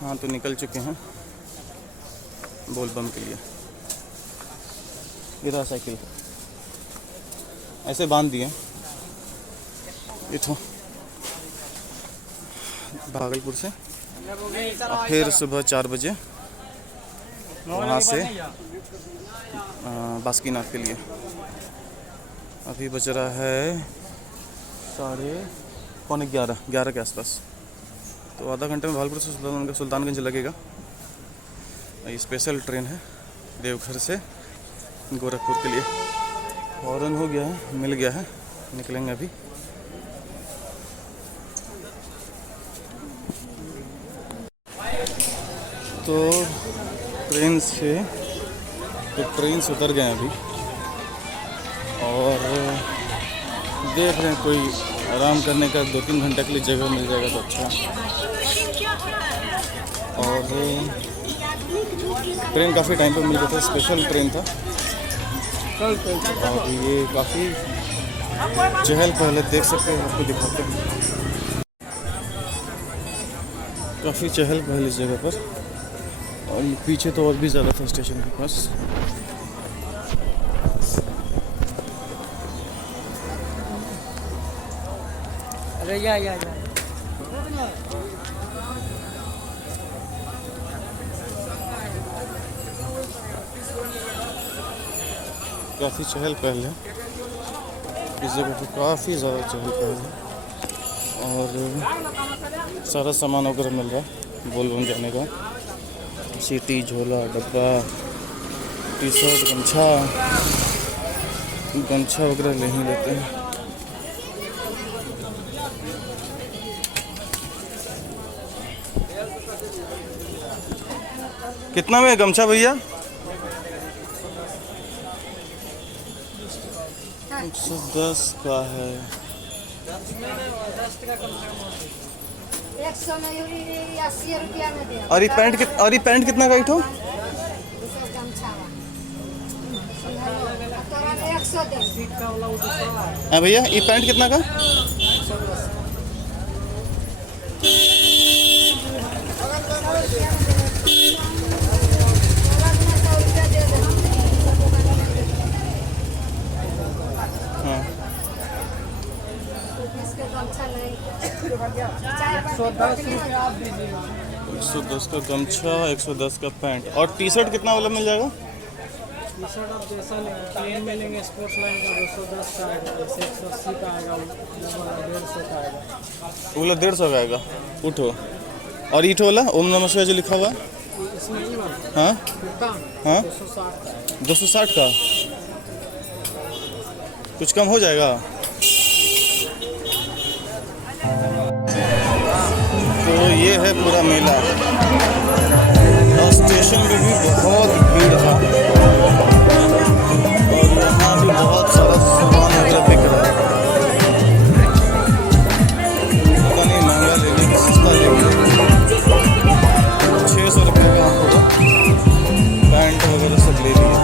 हाँ तो निकल चुके हैं बोलबम के लिए। गिरा साइकिल ऐसे बांध दिए इथों भागलपुर से, फिर सुबह 4 बजे वहाँ से बासुकीनाथ के लिए। अभी बज रहा है 11:30 के आसपास, तो आधा घंटे में भागलपुर से सुल्तानगंज लगेगा। ये स्पेशल ट्रेन है देवघर से गोरखपुर के लिए। हॉर्न हो गया है, मिल गया है, निकलेंगे अभी। तो ट्रेन से उतर गए अभी और देख रहे हैं कोई आराम करने का 2-3 घंटे के लिए जगह मिल जाएगा तो अच्छा। और ट्रेन काफ़ी टाइम पे मिल गया था, स्पेशल ट्रेन था। और ये काफ़ी चहल पहल है, देख सकते हैं, आपको दिखाते हैं। काफ़ी चहल पहल इस जगह पर, और पीछे तो और भी ज़्यादा था स्टेशन के पास। अरे या काफ़ी चहल पहल है इस जगह पर, काफ़ी ज़्यादा चहल पहल है। और सारा सामान वगैरह मिल रहा है बोलबम जाने का, सीटी, झोला, डब्बा, टी-शर्ट, गमछा वगैरह ले ही लेते हैं। कितना में गमछा भैया? 110 का है। 180 रुपया में दे। और ये पैंट कितना का इठो? 110। हाँ भैया, ये पैंट कितना का? हाँ 110 का गमछा, 110 का पैंट। और टी-शर्ट कितना वाला मिल जाएगा? टी-शर्ट आप जैसा लेंगे, प्लेन में लेंगे, स्पोर्ट्स लाइन का 210 का आएगा, 180 का आएगा, 150 का आएगा। वो वाला 150 का आएगा उठो। और ईट वाला ओम नमः शिवाय जो लिखा हुआ? इसमें ही हाँ हाँ 260 का। 260 का कुछ कम हो जाएगा? तो ये है पूरा मेला, और स्टेशन में भी बहुत भीड़ था, और यहाँ भी बहुत सारा सामान वगैरह बिक रहा है। पता नहीं महंगा लेंगे कि सस्ता लेंगे। 600 रुपये का होगा, पैंट वगैरह सब ले लिए।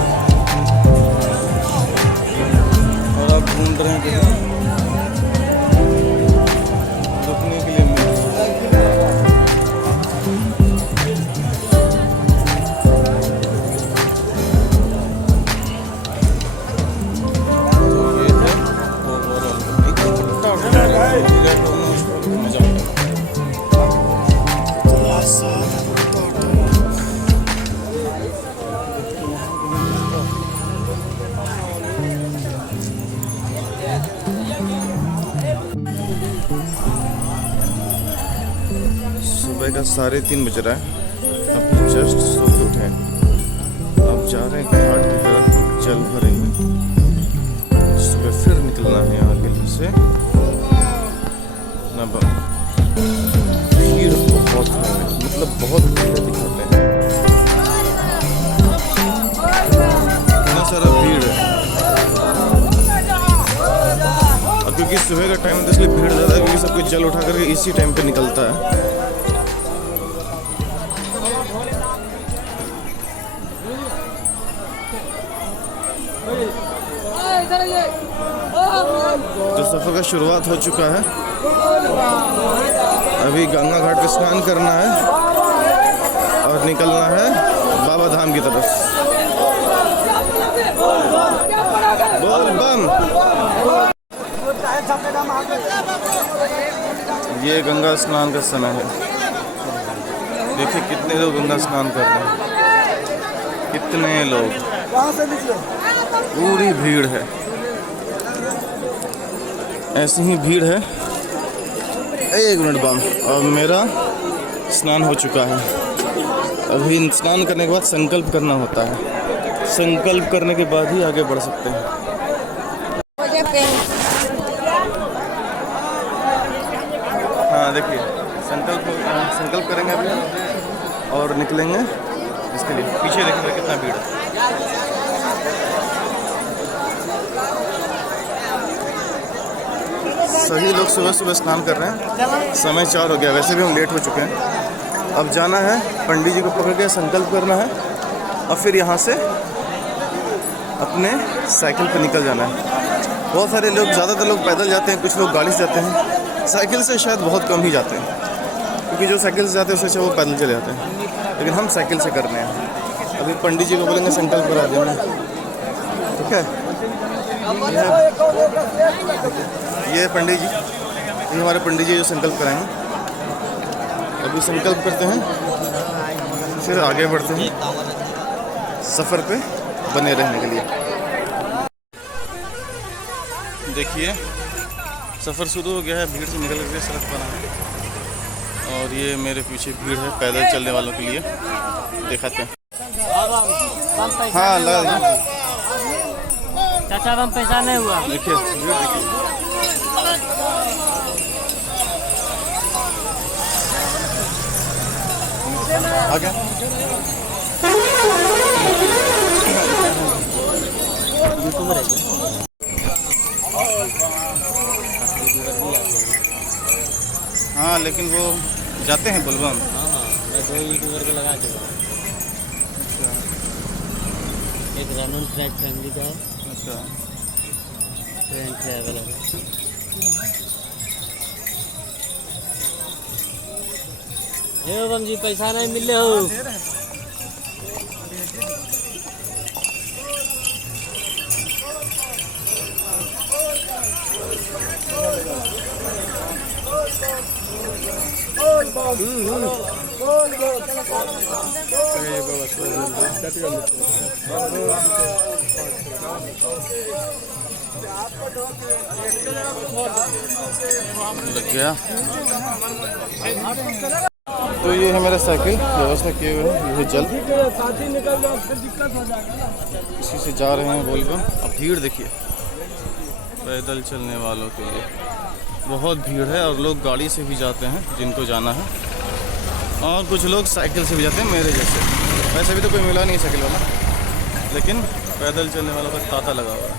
और आप ढूंढ रहे हैं कि रुकने के लिए मिल सुबह का 3:30 बज रहा है, अभी जस्ट सो के उठे हैं। अब जा रहे हैं घाट की तरफ, जल भरेंगे। सुबह फिर निकलना है यहाँ के से। भीड़ बहुत है, मतलब बहुत भीड़ दिखाते हैं, इतना सारा भीड़ है। और क्योंकि सुबह का टाइम है तो इसलिए भीड़ ज़्यादा है, क्योंकि सब कुछ जल उठा करके इसी टाइम पे निकलता है। तो सफ़र का शुरुआत हो चुका है। अभी गंगा घाट पे स्नान करना है और निकलना है बाबा धाम की तरफ। बोल बम। ये गंगा स्नान का समय है। देखिए कितने लोग गंगा स्नान कर रहे हैं, कितने लोग, पूरी भीड़ है। ऐसी ही भीड़ है। 1 मिनट बम। अब मेरा स्नान हो चुका है। अभी स्नान करने के बाद संकल्प करना होता है। संकल्प करने के बाद ही आगे बढ़ सकते हैं। हाँ देखिए, संकल्प करेंगे अभी और निकलेंगे इसके लिए। पीछे देखिए कितना भीड़ है। सभी लोग सुबह सुबह स्नान कर रहे हैं। समय 4 हो गया, वैसे भी हम लेट हो चुके हैं। अब जाना है, पंडित जी को पकड़ के संकल्प करना है और फिर यहाँ से अपने साइकिल पर निकल जाना है। बहुत सारे लोग, ज़्यादातर लोग पैदल जाते हैं, कुछ लोग गाड़ी से जाते हैं। साइकिल से शायद बहुत कम ही जाते हैं, क्योंकि जो साइकिल से जाते हैं उससे अच्छा वो पैदल चले जाते हैं। लेकिन हम साइकिल से कर रहे हैं। अभी पंडित जी को बोलेंगे संकल्प करा देना, ठीक है। ये पंडित जी, ये हमारे पंडित जी जो संकल्प कराएंगे। अभी संकल्प करते हैं, फिर आगे बढ़ते हैं सफ़र पे बने रहने के लिए। देखिए सफ़र शुरू हो गया है। भीड़ से निकल करके सड़क पर आए और ये मेरे पीछे भीड़ है पैदल चलने वालों के लिए। दिखाते हैं। हाँ लगा दीजिए चाचा, हम पैसा नहीं हुआ। देखिए भीड़ देखिए। आ गया। हाँ लेकिन वो जाते हैं बोलबम। हाँ, मैं 2 यूट्यूबर को लगा के। अच्छा, एक रनन ट्रैक फैमिली का है। अच्छा, ट्रेन ट्रैवल है। हे बम जी, पैसा नहीं मिले हो। लग गया। तो ये है मेरा साइकिल, व्यवस्था किए हुए हैं। ये जल इसी से जा रहे हैं बोलबम। अब भीड़ देखिए, पैदल चलने वालों के लिए बहुत भीड़ है। और लोग गाड़ी से भी जाते हैं जिनको जाना है, और कुछ लोग साइकिल से भी जाते हैं मेरे जैसे। वैसे भी तो कोई मिला नहीं साइकिल वाला, लेकिन पैदल चलने वालों का तांता लगा हुआ है।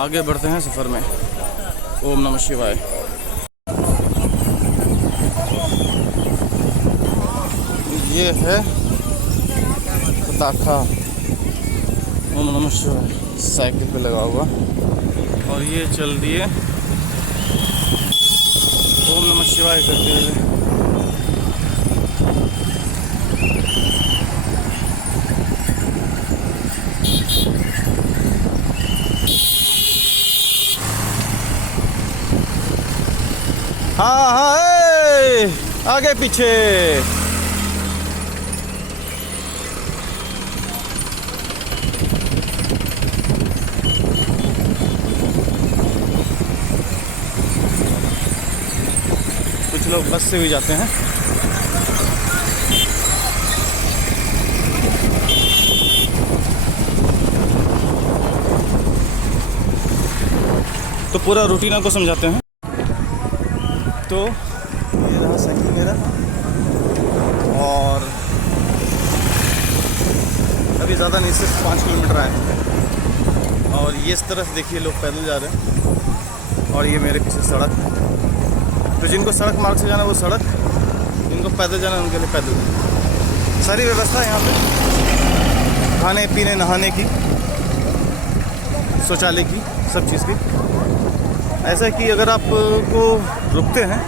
आगे बढ़ते हैं सफ़र में। ओम नमः शिवाय। ये है पताखा, ओम नमः शिवाय साइकिल पे लगा हुआ। और ये चल दिए ओम नमः शिवाय करते हुए। हाँ हाँ, आगे पीछे। कुछ लोग बस से भी जाते हैं। तो पूरा रूटीन आपको समझाते हैं। तो ये रहा साइकिल मेरा, और अभी ज़्यादा नहीं, सिर्फ 5 किलोमीटर आए हैं। और ये इस तरफ देखिए लोग पैदल जा रहे हैं, और ये मेरे पीछे सड़क है। तो जिनको सड़क मार्ग से जाना है वो सड़क, जिनको पैदल जाना है उनके लिए पैदल। सारी व्यवस्था यहाँ पे, खाने पीने नहाने की, शौचालय की, सब चीज़ की। ऐसा है कि अगर आपको रुकते हैं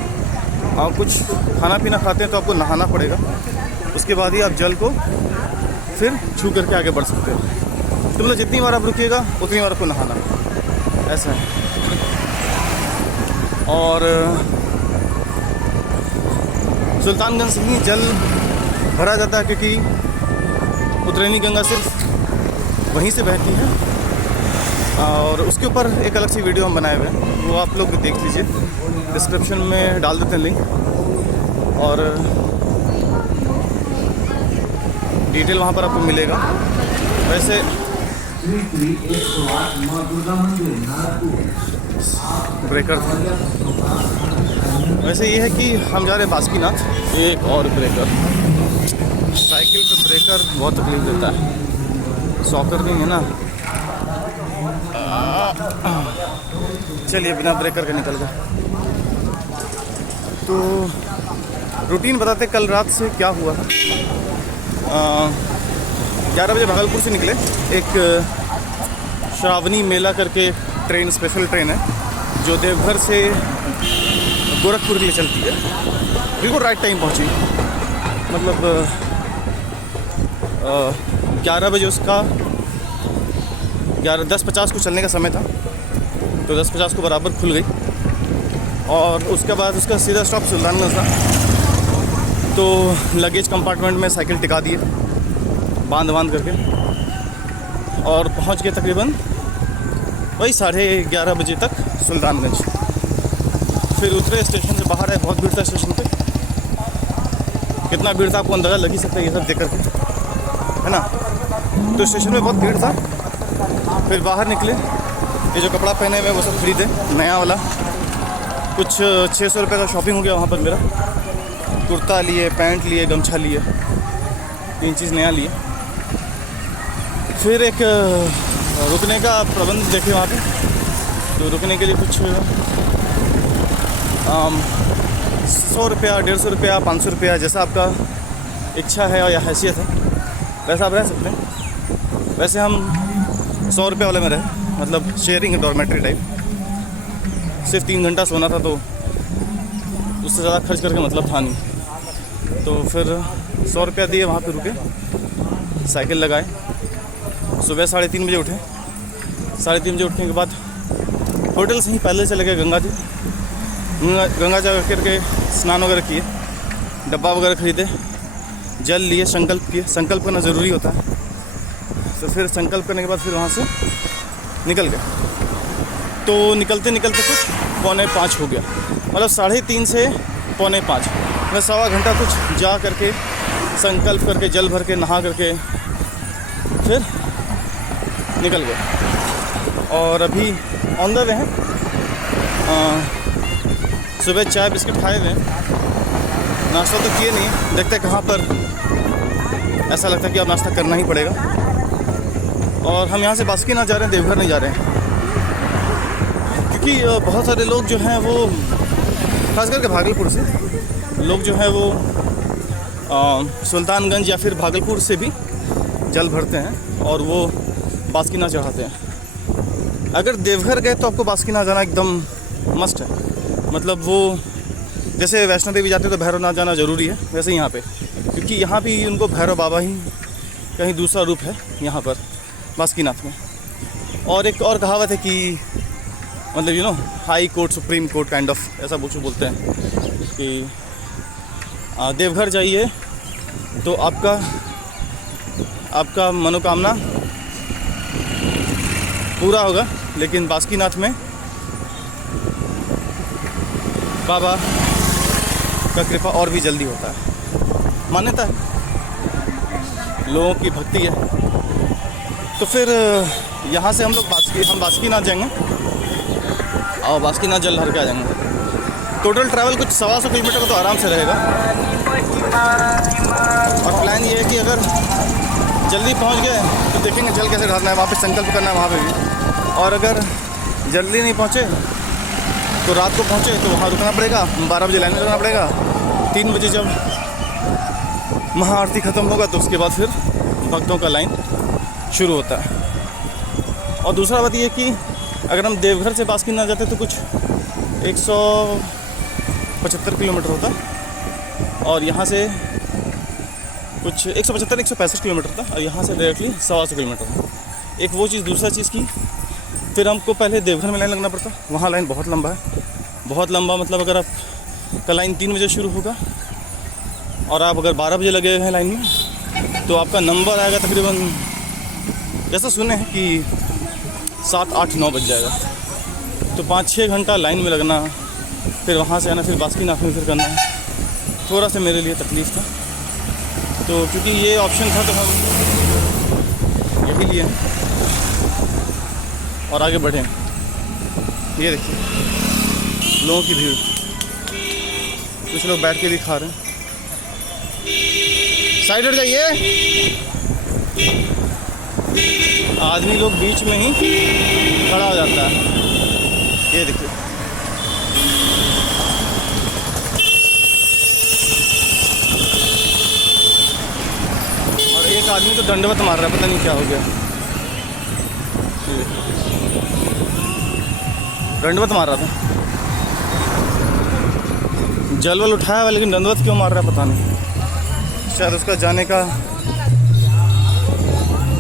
और कुछ खाना पीना खाते हैं तो आपको नहाना पड़ेगा, उसके बाद ही आप जल को फिर छू करके आगे बढ़ सकते हो। तो मतलब जितनी बार आप रुकिएगा उतनी बार आपको नहाना ऐसा है। और सुल्तानगंज से ही जल भरा जाता है क्योंकि उतरैनी गंगा सिर्फ वहीं से बहती है। और उसके ऊपर एक अलग सी वीडियो हम बनाए हुए हैं, वो आप लोग देख लीजिए, डिस्क्रिप्शन में डाल देते हैं लिंक। और डिटेल वहाँ पर आपको मिलेगा। वैसे ब्रेकर था, वैसे ये है कि हम जा रहे हैं बासुकीनाथ, एक और ब्रेकर। साइकिल पे ब्रेकर बहुत तकलीफ देता है, सॉकर नहीं है ना। चलिए बिना ब्रेकर के निकल गए। तो रूटीन बताते कल रात से क्या हुआ था। 11 बजे भागलपुर से निकले, एक श्रावणी मेला करके ट्रेन, स्पेशल ट्रेन है जो देवघर से गोरखपुर के लिए चलती है। बिल्कुल राइट टाइम पहुंची, मतलब 11 बजे उसका 10:50 को चलने का समय था, तो 10:50 को बराबर खुल गई। और उसके बाद उसका सीधा स्टॉप सुल्तानगंज था। तो लगेज कंपार्टमेंट में साइकिल टिका दिए बांध करके, और पहुंच गए तकरीबन वही 11:30 बजे तक सुल्तानगंज। फिर उतरे, स्टेशन से बाहर आए, बहुत भीड़ था स्टेशन पे। कितना भीड़ था आपको अंदाज़ा लग ही सकता है ये सब देख करके, है ना। तो स्टेशन में बहुत भीड़ था। फिर बाहर निकले, ये जो कपड़ा पहने हुए वो सब खरीदे, नया वाला। कुछ 600 रुपये का शॉपिंग हो गया वहाँ पर मेरा। कुर्ता लिए, पैंट लिए, गमछा लिए, 3 चीज़ नया लिए। फिर एक रुकने का प्रबंध देखे वहाँ पे। तो रुकने के लिए कुछ 100 रुपया, 150 रुपया, 500 रुपया, जैसा आपका इच्छा है या हैसियत है वैसा आप रह सकते हैं। वैसे हम 100 रुपये वाले में रहे, मतलब शेयरिंग डॉर्मेट्री टाइप। सिर्फ 3 घंटा सोना था, तो उससे ज़्यादा खर्च करके मतलब था नहीं। तो फिर 100 रुपया दिए, वहाँ पे रुके, साइकिल लगाए। सुबह 3:30 बजे उठे। 3:30 बजे उठने के बाद होटल से ही पहले चले गए गंगा जी। गंगा जा करके स्नान वगैरह किए, डब्बा वगैरह खरीदे, जल लिए, संकल्प किए। संकल्प करना ज़रूरी होता है। तो फिर संकल्प करने के बाद फिर वहाँ से निकल गए। तो निकलते निकलते कुछ 4:45 हो गया, मतलब 3:30 से 4:45, मैं 1.25 घंटा कुछ जा करके संकल्प करके जल भर के नहा करके फिर निकल गए। और अभी ऑन द वे हैं। सुबह चाय बिस्किट खाए हुए हैं, नाश्ता तो किए नहीं, देखते हैं कहाँ पर ऐसा लगता है कि अब नाश्ता करना ही पड़ेगा। और हम यहाँ से बासुकीनाथ जा रहे हैं, देवघर नहीं जा रहे हैं, क्योंकि बहुत सारे लोग जो हैं वो, खास करके भागलपुर से लोग जो हैं वो सुल्तानगंज या फिर भागलपुर से भी जल भरते हैं और वो बासुकीनाथ चढ़ाते हैं। अगर देवघर गए तो आपको बासुकीनाथ जाना एकदम मस्ट है। मतलब वो जैसे वैष्णो देवी जाते तो भैरवनाथ जाना ज़रूरी है, वैसे यहाँ पे, क्योंकि यहाँ भी उनको भैरव बाबा ही कहीं दूसरा रूप है यहाँ पर बासुकीनाथ में। और एक और कहावत है कि मतलब high court, supreme court kind of, ऐसा कुछ बोलते हैं कि देवघर जाइए तो आपका मनोकामना पूरा होगा, लेकिन बासुकीनाथ में बाबा का कृपा और भी जल्दी होता है। मान्यता है, लोगों की भक्ति है। तो फिर यहाँ से हम लोग बासुकीनाथ जाएंगे और बासुकीनाथ जल भर के आ जाएंगे। टोटल ट्रैवल कुछ 125 किलोमीटर का तो आराम से रहेगा। और प्लान ये है कि अगर जल्दी पहुँच गए तो देखेंगे जल कैसे ढालना है, वहाँ पे संकल्प करना है वहाँ पे भी। और अगर जल्दी नहीं पहुँचे तो रात को पहुँचे तो वहाँ रुकना पड़ेगा, 12 बजे लाइन में लगना पड़ेगा। 3 बजे जब महाआरती ख़त्म होगा तो उसके बाद फिर भक्तों का लाइन शुरू होता है। और दूसरा बात ये कि अगर हम देवघर से बासुकीनाथ जाते तो कुछ 175 किलोमीटर होता, और यहाँ से कुछ 175-165 किलोमीटर था और यहाँ से डायरेक्टली 125 किलोमीटर था। एक वो चीज़, दूसरा चीज़ की फिर हमको पहले देवघर में लाइन लगना पड़ता, वहाँ लाइन बहुत लंबा है, बहुत लंबा। मतलब अगर आप का लाइन 3 बजे शुरू होगा और आप अगर 12 बजे लगे हैं लाइन में तो आपका नंबर आएगा तकरीबन, जैसा सुने हैं कि 7, 8, 9 बज जाएगा। तो 5-6 घंटा लाइन में लगना, फिर वहाँ से आना, फिर बासुकीनाथ में फिर करना, थोड़ा सा मेरे लिए तकलीफ़ था। तो क्योंकि ये ऑप्शन था तो हम यही लिए और आगे बढ़े। ये देखिए लोगों की भीड़, कुछ लोग बैठ के भी खा रहे हैं। साइड हट जाइए, आदमी लोग बीच में ही खड़ा हो जाता है। ये देखिए और एक आदमी तो दंडवत मार रहा है, पता नहीं क्या हो गया। दंडवत मार रहा था, जल वल उठाया हुआ, लेकिन दंडवत क्यों मार रहा है पता नहीं। शायद उसका जाने का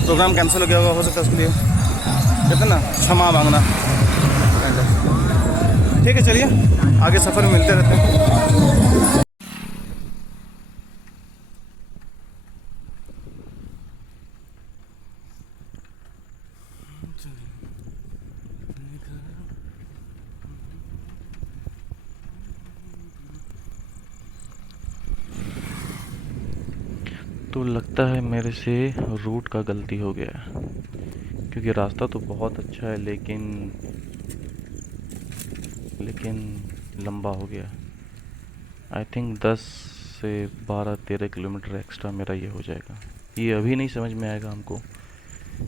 प्रोग्राम कैंसिल हो गया होगा, हो सकता है उसके लिए कहते हैं ना क्षमा मांगना। ठीक है, चलिए आगे सफ़र में मिलते रहते हैं। तो लगता है मेरे से रूट का गलती हो गया है, क्योंकि रास्ता तो बहुत अच्छा है लेकिन लंबा हो गया। आई थिंक 10 से 12-13 किलोमीटर एक्स्ट्रा मेरा ये हो जाएगा। ये अभी नहीं समझ में आएगा हमको,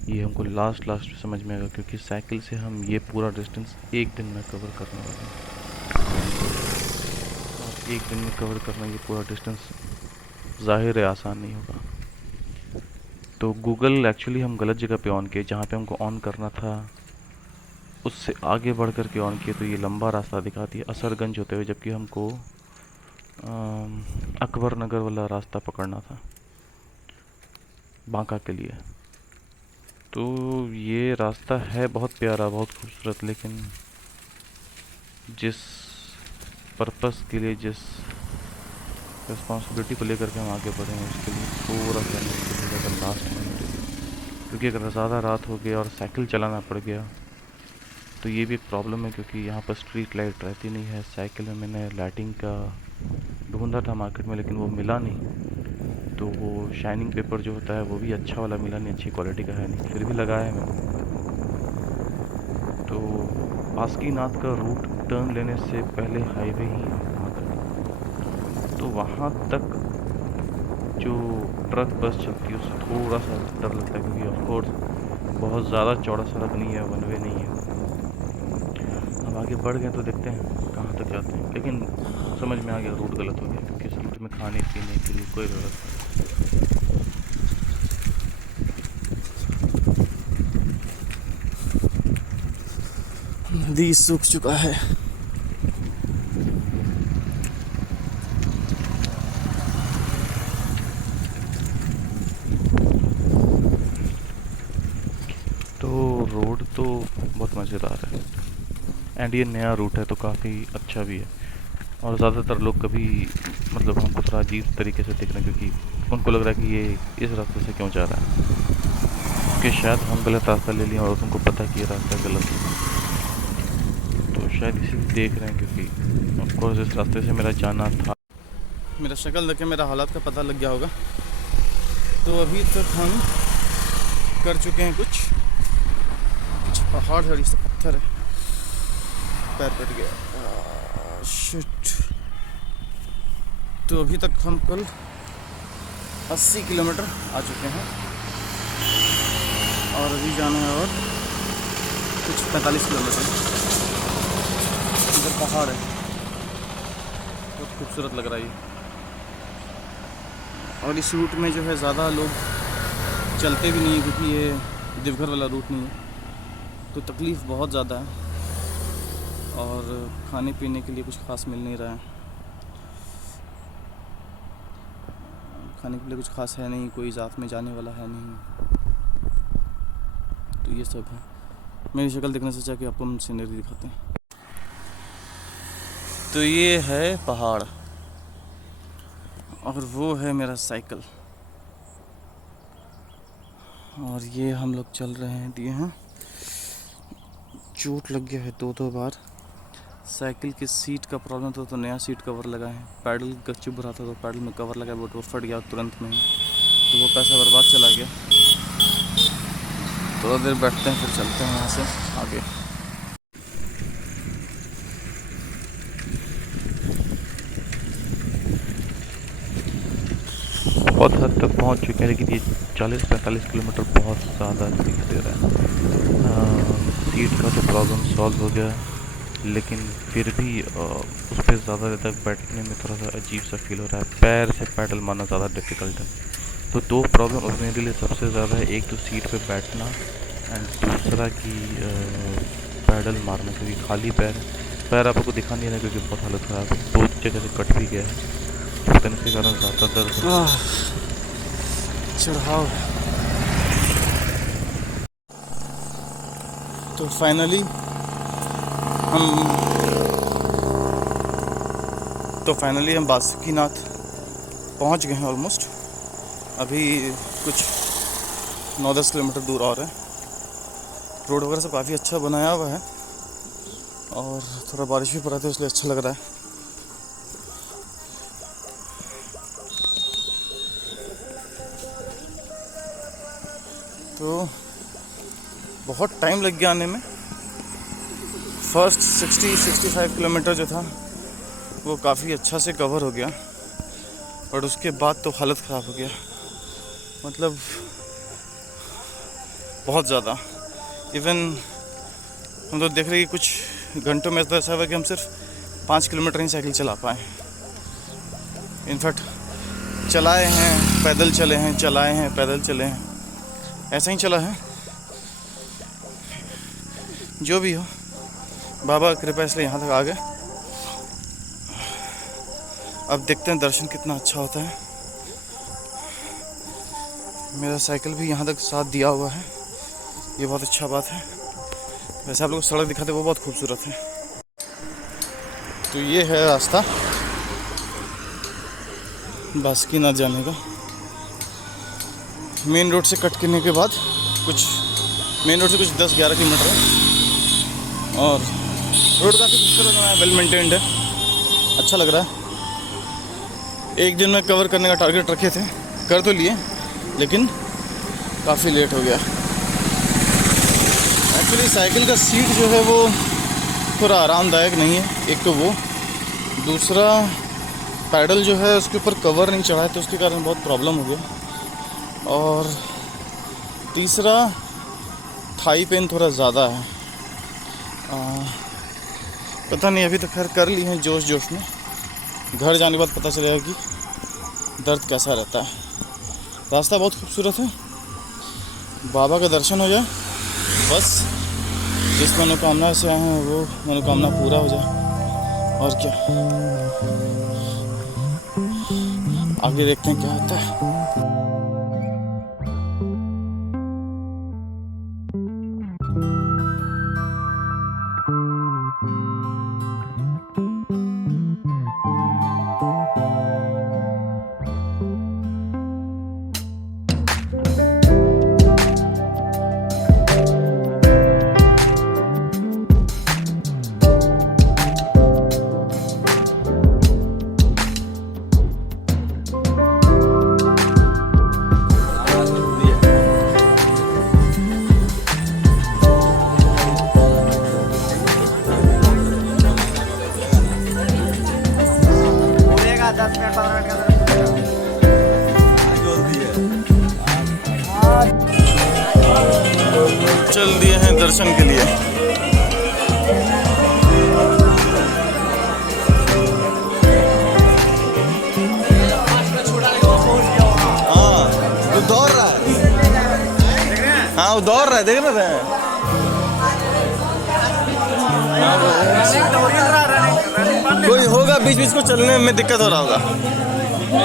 ये हमको लास्ट में समझ में आएगा, क्योंकि साइकिल से हम ये पूरा डिस्टेंस एक दिन में कवर करने वाले हैं। और एक दिन में कवर करना ये पूरा डिस्टेंस ज़ाहिर है आसान नहीं होगा। तो गूगल एक्चुअली हम गलत जगह पे ऑन किए, जहाँ पे हमको ऑन करना था उससे आगे बढ़ कर के ऑन किए, तो ये लंबा रास्ता दिखाती है असरगंज होते हुए, जबकि हमको अकबर नगर वाला रास्ता पकड़ना था बांका के लिए। तो ये रास्ता है बहुत प्यारा, बहुत खूबसूरत, लेकिन जिस पर्पस के लिए, जिस रिस्पॉन्सिबिलिटी को लेकर के हम आगे बढ़े हैं, उसके लिए पूरा करने के लिए अगर लास्ट मिनट, क्योंकि अगर ज़्यादा रात हो गया और साइकिल चलाना पड़ गया तो ये भी एक प्रॉब्लम है, क्योंकि यहाँ पर स्ट्रीट लाइट रहती नहीं है। साइकिल में मैंने लाइटिंग का ढूंढा था मार्केट में, लेकिन वो मिला नहीं। तो वो शाइनिंग पेपर जो होता है वो भी अच्छा वाला मिला नहीं, अच्छी क्वालिटी का है नहीं, फिर भी लगाया है मैंने। तो बासुकीनाथ का रूट टर्न लेने से पहले हाईवे ही है वहाँ तक, तो वहाँ तक जो ट्रक बस चलती है उससे थोड़ा सा डर लगता है, क्योंकि ऑफकोर्स बहुत ज़्यादा चौड़ा सड़क नहीं है, वन वे नहीं है। अब आगे बढ़ गए तो देखते हैं कहाँ तक जाते हैं, लेकिन समझ में आ गया रूट गलत हो गया, क्योंकि इस रूट में खाने पीने के लिए कोई व्यवस्था नहीं। नदी सूख चुका है। तो रोड तो बहुत मज़ेदार है, एंड ये नया रूट है तो काफ़ी अच्छा भी है। और ज़्यादातर लोग कभी मतलब हमको थोड़ा अजीब तरीके से देख रहे हैं, क्योंकि उनको लग रहा है कि ये इस रास्ते से क्यों जा रहा है, क्योंकि शायद हम गलत रास्ता ले लिए और उनको पता कि ये रास्ता गलत है, तो शायद इसीलिए देख रहे हैं, क्योंकि ऑफकोर्स इस रास्ते से मेरा जाना था। मेरा शक्ल देख के मेरा हालात का पता लग गया होगा। तो अभी तक हम कर चुके हैं कुछ पहाड़, हड़ी से पत्थर है, पैर कट गया, शिट। तो अभी तक हम कल 80 किलोमीटर आ चुके हैं और अभी जाना है और कुछ 45 किलोमीटर। इधर पहाड़ है, बहुत खूबसूरत लग रहा है ये। और इस रूट में जो है ज़्यादा लोग चलते भी नहीं है, क्योंकि ये देवघर वाला रूट नहीं है, तो तकलीफ़ बहुत ज़्यादा है और खाने पीने के लिए कुछ खास मिल नहीं रहा है। खाने के लिए कुछ खास है नहीं, कोई साथ में जाने वाला है नहीं, तो ये सब है। मेरी शक्ल देखने से चाह कि आपको हम सीनरी दिखाते हैं। तो ये है पहाड़ और वो है मेरा साइकिल, और ये हम लोग चल रहे हैं। दिए हैं, चोट लग गया है 2 बार। साइकिल की सीट का प्रॉब्लम था तो नया सीट कवर लगा है। पैडल चुभ रहा था तो पैडल में कवर लगा, बट वो फट गया तुरंत में ही, तो वो पैसा बर्बाद चला गया। थोड़ा देर बैठते हैं फिर चलते हैं यहाँ से आगे। बहुत हद तक पहुंच चुके हैं, लेकिन ये 40-45 किलोमीटर बहुत ज़्यादा दिख दे रहा है। सीट का तो प्रॉब्लम सॉल्व हो गया, लेकिन फिर भी उस पर ज़्यादा देर तक बैठने में थोड़ा सा अजीब सा फील हो रहा है। पैर से पैडल मारना ज़्यादा डिफ़िकल्ट है। तो 2 प्रॉब्लम अब मेरे लिए सबसे ज़्यादा है, एक तो सीट पे बैठना एंड दूसरा कि पैडल मारना, क्योंकि खाली पैर आपको दिखा नहीं रहा क्योंकि बहुत हालत ख़राब है। 2 जगह से कट भी गया है, तो इसके कारण ज़्यादा दर्द चढ़ाव। तो फाइनली हम बासुकीनाथ पहुंच गए हैं ऑलमोस्ट। अभी कुछ 9-10 किलोमीटर दूर और है। रोड वगैरह सब काफ़ी अच्छा बनाया हुआ है और थोड़ा बारिश भी पड़ा था इसलिए अच्छा लग रहा है। तो बहुत टाइम लग गया आने में। फर्स्ट 60-65 किलोमीटर जो था वो काफ़ी अच्छा से कवर हो गया, और उसके बाद तो हालत ख़राब हो गया, मतलब बहुत ज़्यादा। इवन हम तो देख रहे हैं कि कुछ घंटों में तो ऐसा हुआ कि हम सिर्फ 5 किलोमीटर ही साइकिल चला पाए। इनफैक्ट चलाए हैं, पैदल चले हैं, चलाए हैं, पैदल चले हैं, ऐसा ही चला है। जो भी हो, बाबा की कृपा इसलिए यहाँ तक आ गए। अब देखते हैं दर्शन कितना अच्छा होता है। मेरा साइकिल भी यहाँ तक साथ दिया हुआ है, ये बहुत अच्छा बात है। वैसे आप लोग सड़क दिखाते वो बहुत खूबसूरत है। तो ये है रास्ता बासुकीनाथ जाने का। मेन रोड से कट करने के बाद मेन रोड से कुछ 10-11 किलोमीटर है, और रोड काफ़ी खूबसूरत है, वेल मेंटेन्ड है, अच्छा लग रहा है। एक दिन में कवर करने का टारगेट रखे थे, कर तो लिए, लेकिन काफ़ी लेट हो गया। एक्चुअली साइकिल का सीट जो है वो थोड़ा आरामदायक नहीं है, एक तो वो, दूसरा पैडल जो है उसके ऊपर कवर नहीं चढ़ा है तो उसके कारण बहुत प्रॉब्लम हो गया, और तीसरा थाई पेन थोड़ा ज़्यादा है। पता नहीं, अभी तो खैर कर ली हैं जोश में, घर जाने के बाद पता चलेगा कि दर्द कैसा रहता है। रास्ता बहुत खूबसूरत है, बाबा का दर्शन हो जाए बस, जिस मनोकामना से आए हैं वो मनोकामना पूरा हो जाए, और क्या। आगे देखते हैं क्या होता है। चल दिए हैं दर्शन के लिए। हाँ, वो दौड़ रहा है। हाँ, वो दौड़ रहा है, देख रहे हैं। कोई होगा बीच बीच को चलने में दिक्कत हो रहा होगा। बोल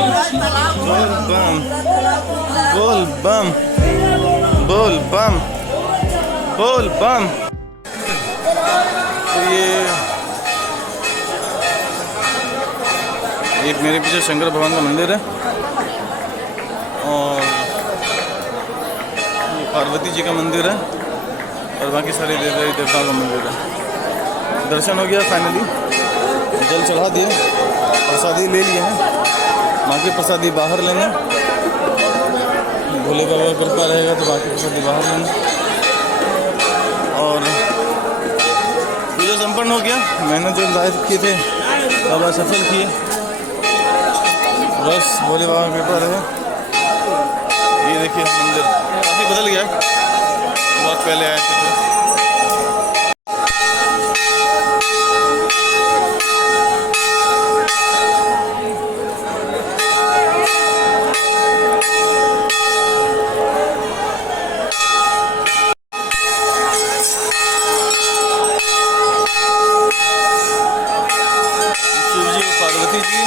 बम, बोल बम, बोल बम। तो ये मेरे पीछे शंकर भगवान का मंदिर है और ये पार्वती जी का मंदिर है और बाकी सारे देवी देवताओं का मंदिर है। दर्शन हो गया फाइनली, जल चढ़ा दिए, प्रसादी ले लिए हैं, बाकी प्रसादी बाहर लेंगे। भोले बाबा का कृपा रहेगा तो बाकी प्रसादी बाहर लेंगे। और पूजा संपन्न हो गया, मैंने जो दायित्व किए थे बाबा सफल किए, बस भोले बाबा का कृपा रहे। ये देखिए मंदिर काफ़ी बदल गया है, बहुत पहले आए थे। शिव जी, पार्वती जी